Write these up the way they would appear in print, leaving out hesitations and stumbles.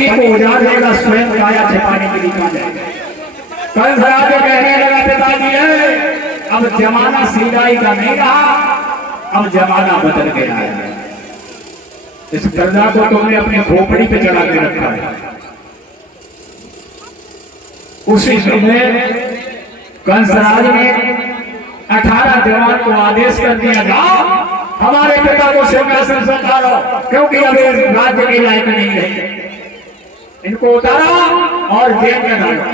सभी को उजाड़ देगा, स्वयं काया छिपाने के लिए कहा जाएगा। कंसराज कहने लगा पिताजी है अब जमाना सीधाई का नहीं रहा, अब जमाना बदल गया है। इस कर्जा को तुमने अपने खोपड़ी पे चढ़ा के रखा है। उसी समय कंसराज ने 18 जवान को आदेश कर दिया, जाओ हमारे पिता को सिंहासन से उतारो, क्योंकि अब राज्य के लायक नहीं है। इनको उतारा और जेल में डाला।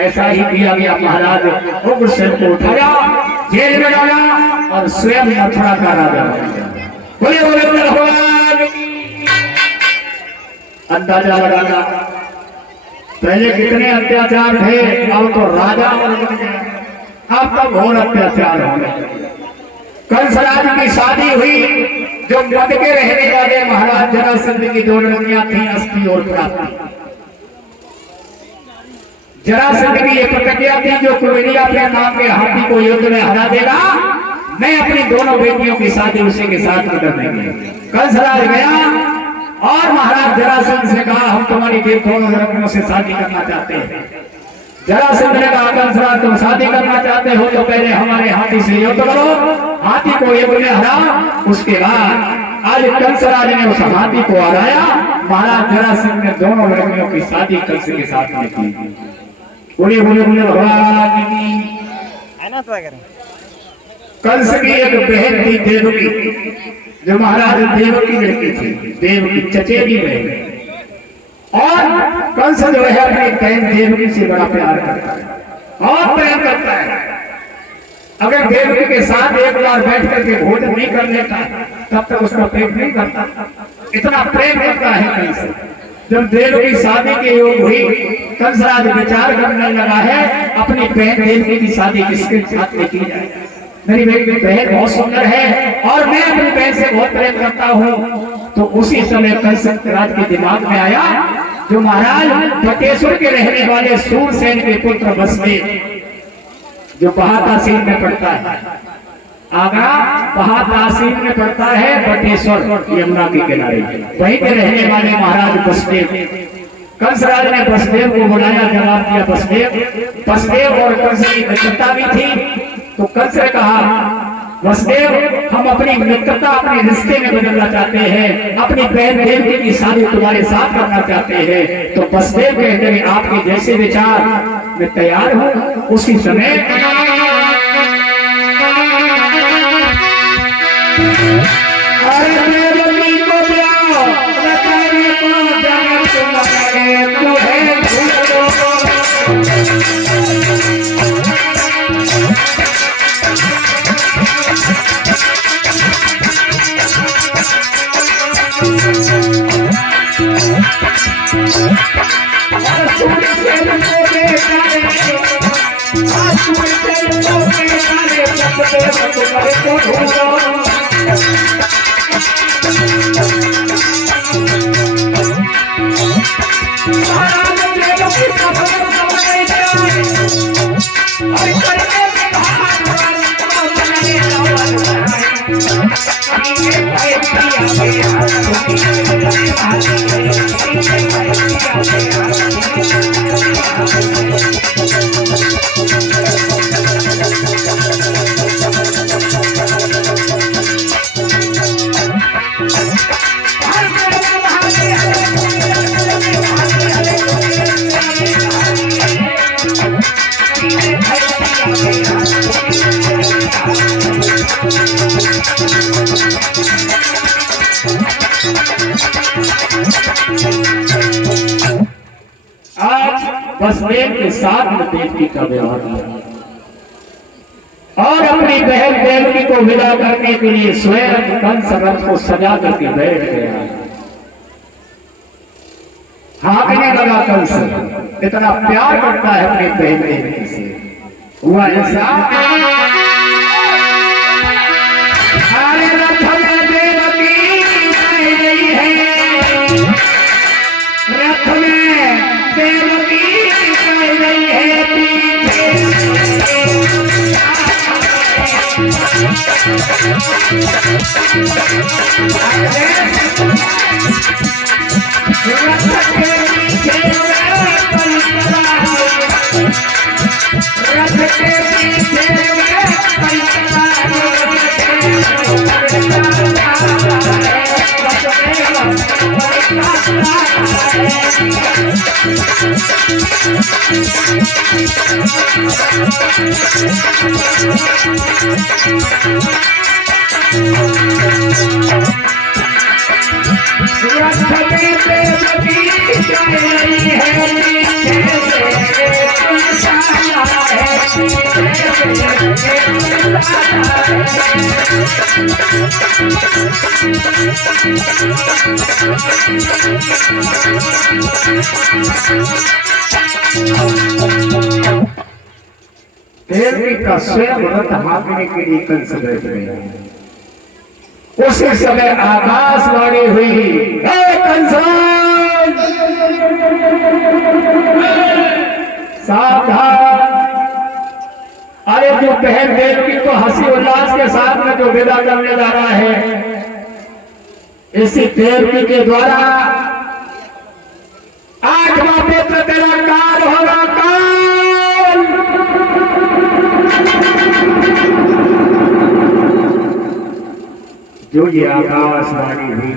ऐसा ही किया गया। महाराज उग्रसेन को उठाया, जेल में डाला और स्वयं मथुरा का राजा बन गया। बोले बोले भगवान। अंदाजा लगाना पहले कितने अत्याचार थे, अब तो राजा बन गया, अब तो घोर अत्याचार हो गए। कंसराज की शादी हुई, जो मद के रहने वाले महाराज जरासंध की 2 लड़कियां थी, अस्ति और प्राप्ति। जरासंध की ये प्रतिज्ञा थी, जो कुबेरिया अपने नाम के हाथी को युद्ध में हरा देगा, मैं अपनी दोनों बेटियों की शादी उसी के साथ कर देंगे। कंसराज गया और महाराज जरासंध से कहा, हम तुम्हारी दोनों लड़कियों से शादी करना चाहते हैं। जरासंध ने कहा, कंसराज तुम शादी करना चाहते हो तो पहले हमारे हाथी से युद्ध करो, हाथी को युद्ध में हरा, उसके बाद आज कंसराज ने उस हाथी को हराया। महाराज जरासंध ने दोनों लड़कियों की शादी कंस के साथ में की। बोले बोले बोले भगवान की। कंस की एक बहन थी देवकी, जो महाराज देव की लड़की थी, देव की चचेरी बहन। और कंस जो है अपनी बहन देवकी से बड़ा प्यार करता है और प्रेम करता है। अगर देवकी के साथ एक बार बैठ करके भोजन नहीं कर लेता तब तक उसका पेट नहीं करता, इतना प्रेम करता है कंस। जब देवकी शादी के योग हुई, कंसराज विचार करने लगा है अपनी बहन देवकी की शादी किसके साथ में की जाए। मेरी बहन बहुत सुंदर है और मैं अपनी बहन से बहुत प्रेम करता हूँ। तो उसी समय कंसराज के दिमाग में आया, जो महाराज बटेश्वर के रहने वाले सूरसेन के पुत्र वसुदेव, जो पहाड़ में पड़ता है, आगरा पहाड़ में पड़ता है बटेश्वर, यमुना के किनारे, वहीं के रहने वाले महाराज वसुदेव। कंसराज ने वसुदेव को बुलाया, जवाब दिया वसुदेव। वसुदेव और कंस की मित्रता भी थी, तो कंस ने कहा, वसुदेव हम अपनी मित्रता अपने रिश्ते में बदलना चाहते हैं, अपनी बहन देवकी की शादी तुम्हारे साथ करना चाहते हैं। तो वसुदेव कहते हैं आपके जैसे विचार मैं तैयार हूँ। उसी समय वसुदेव के साथ में देवकी का व्यवहार किया और अपनी बहन देवकी को विदा करने के लिए स्वयं कंस रथ को सजा करके बैठ गया। हाँकने लगा कंस, इतना प्यार करता है अपनी बहन देवकी से। हुआ ऐसा देवी का स्वयं व्रत हाकने के लिए कंस बैठ गया। उसी समय आकाशवाणी हुई, हे कंसन सावधान। अरे जो बहन देवी को हंसी उल्लास के साथ में जो विदा करने जा रहा है, इसी देवी के द्वारा आठवां पुत्र तेरा काल होगा, काल। जो ये आकाशवाणी हुई,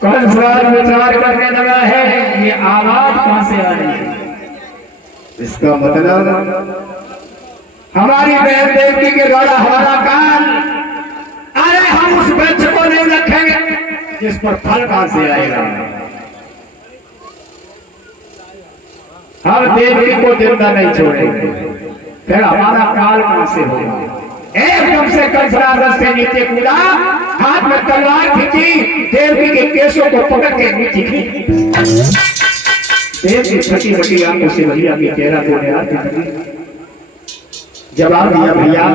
कंसराज विचार करने लगा है ये आवाज कहां से आ रही है। इसका मतलब हमारी बहन देवकी के द्वारा हमारा काल, अरे हम उस वृक्ष को नहीं रखेंगे जिस पर फल कहां से आएगा। हम देवकी को जिंदा नहीं छोड़ेंगे, फिर हमारा काल कहां से होगा। एकदम से कंसराज से नीचे कूदा, हाथ में तलवार खींची, देवकी के केशों को पकड़ के नीचे खींची। देव की छोटी बड़ी आंखों से भैया की चेहरा को जवाब दिया, भैया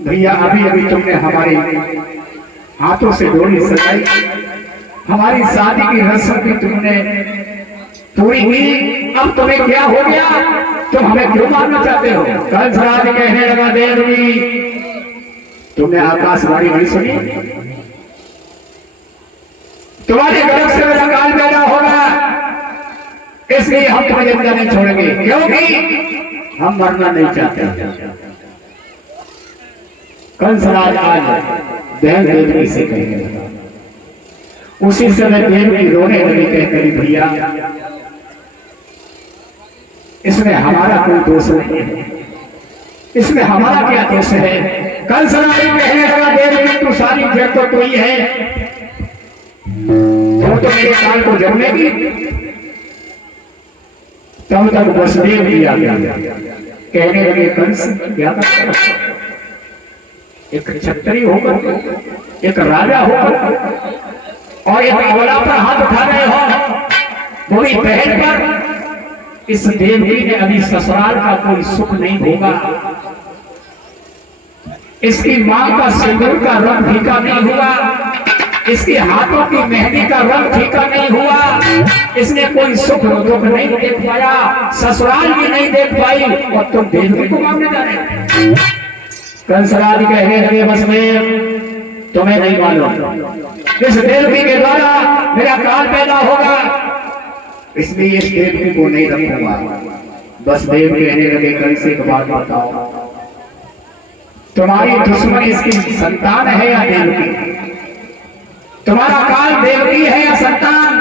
भैया अभी अभी तुमने हमारे हाथों से डोरी सजाई, हमारी शादी की रस्म भी तुमने पूरी की, अब तुम्हें क्या हो गया, तुम हमें क्यों मारना चाहते हो। कंसराज कहने लगा, देवी तुमने आकाशवाणी नहीं सुनी, तुम्हारे गर्भ से मेरा काल पैदा होगा, इसलिए हम तुम्हें जिंदा नहीं छोड़ेंगे, क्योंकि हम मरना नहीं चाहते। कंसराज आज बहन देवी से कहने लगा। उसी समय देवी रोने लगी, कहकर भैया इसमें हमारा कोई दोष नहीं है, इसमें हमारा क्या दोष है। कंसराज कहने लगा, देवी तू सारी जड़ तो कोई है, तो मेरे काल को जमनेगी। तब तक वसुदेव भी आ गया, कहने लगे कंस क्या करता है, एक क्षत्रिय होकर, एक राजा होकर और एक अवला पर हाथ उठा रहे हो, वो भी बहन पर। इस देवकी ने अभी ससुराल का कोई सुख नहीं भोगा, इसकी मां का सिंदूर का रंग फीका नहीं हुआ, इसके हाथों की मेहंदी का रंग फीका नहीं हुआ, इसने कोई सुख दुख नहीं देख पाया, ससुराल भी नहीं देख पाई, और तुम देवकी को मांगने जा रहे हो। कंसराज कहने लगे, वसुदेव तुम्हें नहीं मालूम इस देवकी के द्वारा मेरा काल पैदा होगा, इसलिए इस देवकी को नहीं रखूंगा। वसुदेव कहने लगे, कंस एक बात बताओ, तुम्हारी दुश्मन इसकी संतान है या देवकी, तुम्हारा काल देवकी है या संतान।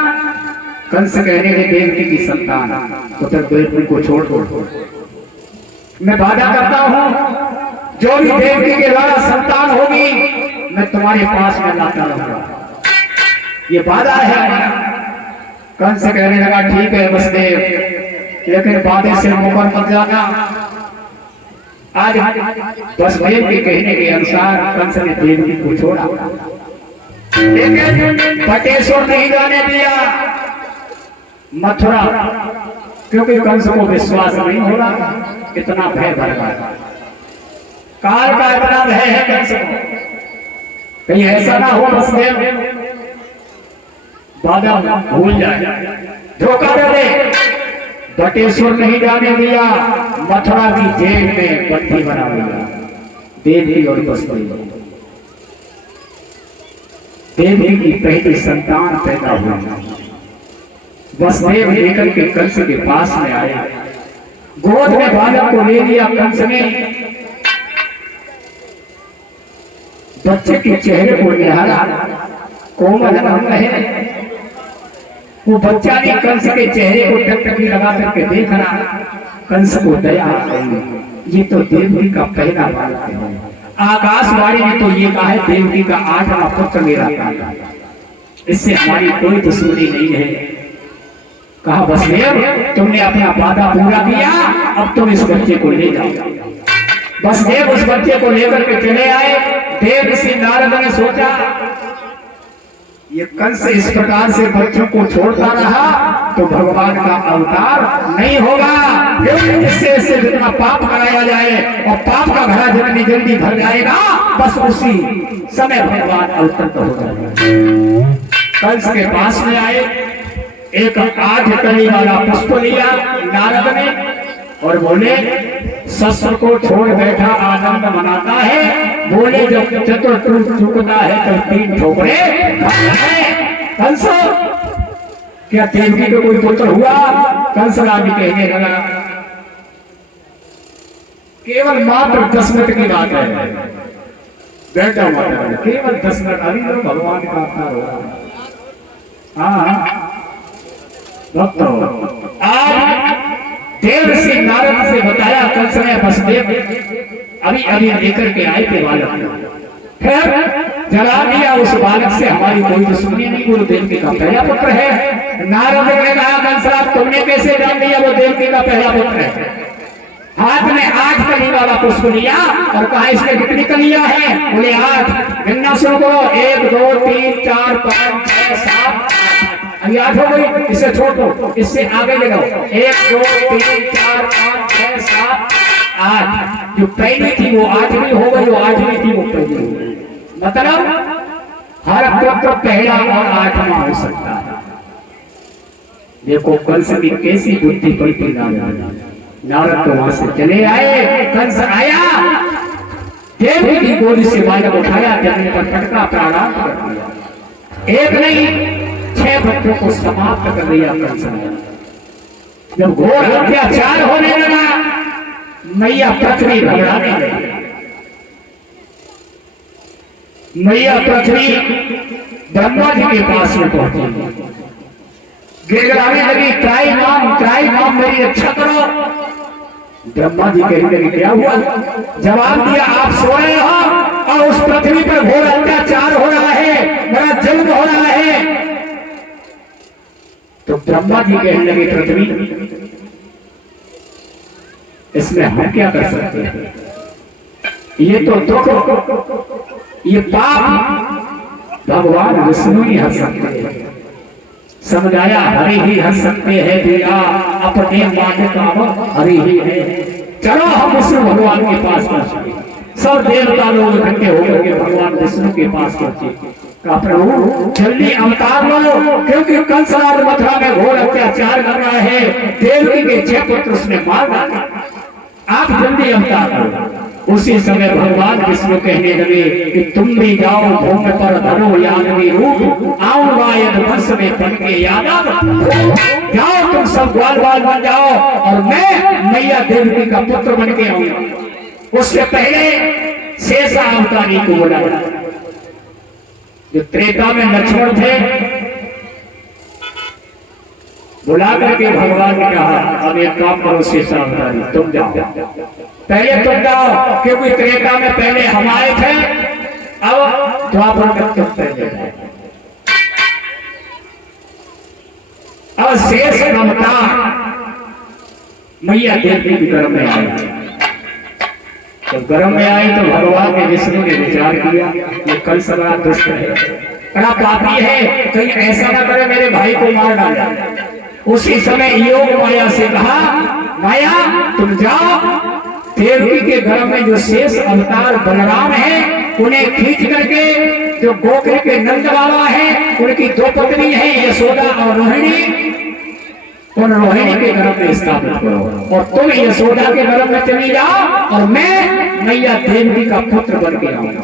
कंस कहने लगे, देवकी की संतान, तो तब देवकी को छोड़ दो, मैं वादा करता हूं जो भी देवकी के द्वारा संतान होगी मैं तुम्हारे पास में लाता रहूंगा, ये वादा है हमारा। कंस कहने लगा, ठीक है वसुदेव, लेकिन वादे से मुकर मत जाना। आज वसुदेव के कहने के अनुसार कंस ने देवकी को छोड़ा, लेकिन बटेश्वर नहीं जाने दिया मथुरा, क्योंकि कंस को विश्वास नहीं हो रहा, इतना भय भर गया, काल का इतना भय है कंस को, कहीं ऐसा ना हो वसुदेव वादा भूल जाए, धोखा दे दे। बटेश्वर नहीं जाने दिया, मथुरा की जेल में बंदी बना दिया देवी और वसुदेव। देवकी की पहली संतान पैदा हुई। वसुदेव लेकर के कंस के पास में आए, गोद में बालक को ले लिया कंस ने। बच्चे के चेहरे को निहारा, कोमल अंग है। वो बच्चा ने कंस के चेहरे को टकटकी लगा करके देख रहा। कंस को दया आ गई, ये तो देवकी का पहला बालक है। आकाशवाणी ने तो ये कहा है देवकी का 8वां पुत्र मेरा था, इससे हमारी कोई दुश्मनी नहीं है। कहा वसुदेव तुमने अपना वादा पूरा किया, अब तुम इस बच्चे को ले जाओ। वसुदेव उस बच्चे को लेकर के चले आए। देवर्षि नारद ने सोचा ये कंस इस प्रकार से बच्चों को छोड़ता रहा तो भगवान का अवतार नहीं होगा, क्योंकि इससे जितना पाप कराया जाए और पाप का घड़ा जितनी जल्दी भर जाएगा, बस उसी समय भगवान अवतरित हो जाएगा। कंस के पास में आए, एक आठ कली वाला पुष्प लिया नारद ने और बोले शस्त्र को छोड़ बैठा आनंद मनाता है। बोले जब चतुर्थ चुकता है तो 3 ठोकरे कंस क्या देवकी को कोई पुत्र हुआ? कंस राज कहने लगा केवल मात्र 10 मिनट की बात है, बैठा हुआ केवल 10 मिनट, अभी तो भगवान का अवतार हो रहा है। हाँ भक्तों, आज देवर्षि नारद से बताया कंस ने वसुदेव अभी अभी लेकर के आए थे बालक, फिर जला दिया उस बालक से हमारी कोई दुश्मनी नहीं, वो देवकी का पहला पुत्र है। नारद ने कहा कंस तुमने कैसे जान लिया वो देवकी का पहला पुत्र है? हाथ में 8 कली वाला पुष्प लिया और कहा इसमें कितनी कलियां हैं? बोले 8। गिनना शुरू करो, 1 2 3 4 5 6 7 8। याद हो गई? इससे छोड़ो, इससे आगे ले जाओ, 1 2 3 4 5 6 7 8। जो पहली थी वो 8वीं हो गई, जो 8वीं थी वो पहली हो गई। मतलब हर पुत्र पहला और 8वां हो सकता है। देखो कंस की कैसी बुद्धि पलटी नारद तो वहां से चले आए। कंस आया, देवकी की गोदी से बालक उठाया, जमीन पर पटका, प्राणांत कर दिया। एक नहीं 6 बच्चों को समाप्त कर दिया कंस ने। जब घोर अत्याचार होने लगा, मैया पृथ्वी घबराने लगी। मैया पृथ्वी ब्रह्मा जी के पास में पहुंची, गिड़गिड़ाने लगी, त्राई माम मेरी रक्षा करो। ब्रह्मा जी कहने लगे क्या हुआ? जवाब दिया आप सो रहे हो और उस पृथ्वी पर घोर अत्याचार हो रहा है, बड़ा जुल्म हो रहा है। तो ब्रह्मा जी कहने लगे पृथ्वी इसमें हम क्या कर सकते हैं? ये तो दुख, ये पाप भगवान विष्णु ही हर सकते हैं। समझाया हरि ही हर सकते हैं, दिया अपने मालिक हरि ही है। चलो हम विष्णु भगवान के पास पहुंचे। सब देवता लोग इकट्ठे होकर के भगवान विष्णु के पास पहुंचे। कहा प्रभु जल्दी अवतार लो, क्योंकि कंसराज मथुरा में घोर अत्याचार कर रहा है, देवकी के 6 पुत्र उसने मार डाला, आप जल्दी अवतार लो। उसी समय भगवान विष्णु कहने लगे कि तुम भी जाओ भूमि पर धरो यादवी रूप, आओ वायद वर्ष में बन के यादव, जाओ तुम सब ग्वाल बन जाओ और मैं मैया देवकी का पुत्र बन के आऊंगा। उससे पहले शेषा अवतारी को बोला, जो त्रेता में लक्ष्मण थे, बुला करके भगवान ने कहा अब एक काम करो शेषा अवतारी तुम जाओ, पहले तुम जाओ, क्योंकि त्रेता में पहले हम आए थे, अब द्वापर में तुम पहले जाए। अब शेष अवतार मैया देवकी के गर्भ में आए। जब गर्भ में आए तो भगवान ने विष्णु ने विचार किया ये कंस बड़ा दुष्ट है, बड़ा पापी है, कहीं ऐसा ना करे मेरे भाई को मार डाला। उसी समय योग माया से कहा माया तुम जाओ, देवकी के गर्भ में जो शेष अवतार बलराम है उन्हें खींच करके जो गोकुल के नंद बाबा है उनकी 2 पत्नी है यशोदा और रोहिणी, उन रोहिणी के गर्भ में स्थापित करो और तुम यशोदा के गर्भ में चली जाओ और मैं मैया देवकी का पुत्र बन के आऊंगा।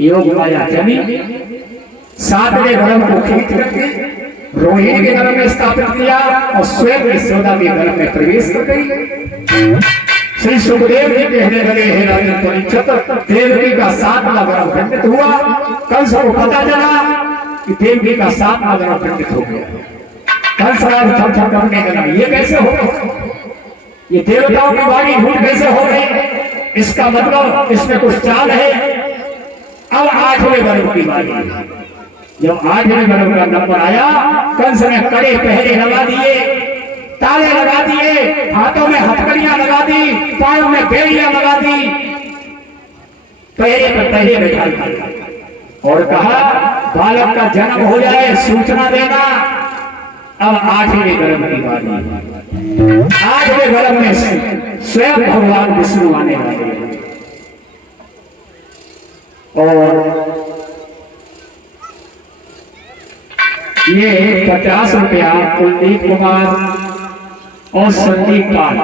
योग माया चली, सातवें गर्भ को खींच करके रोहिणी के गर्भ में स्थापित किया और स्वयं यशोदा के गर्भ में प्रवेश कर गई। श्री सुखदेव जी कहने लगे, हे राजन परीक्षित, देवकी का 7वां गर्भ खंडित हुआ। कंस को पता चला कि देवकी का 7वां गर्भ खंडित हो गया। कंस राज थम करने लगा, ये कैसे हो गया? ये देवताओं की वाणी झूठ कैसे हो गई? इसका मतलब इसमें कुछ चाल है। अब 8वें गर्भ की बारी है। जब 8वें गर्भ का नंबर आया, कंस ने कड़े पहरे लगा दिए, ताले लगा दिए, हाथों में हथकड़ियां लगा दी, पांव में बेड़ियां लगा दी, पहरे पर पहरे बैठा दिया और कहा बालक का जन्म हो जाए सूचना देना। अब 8वें गर्भ की बात है। 8वें गर्भ में स्वयं भगवान विष्णु आने वाले हैं और ये 50 रुपया कुलदीप कुमार और संदीप पाल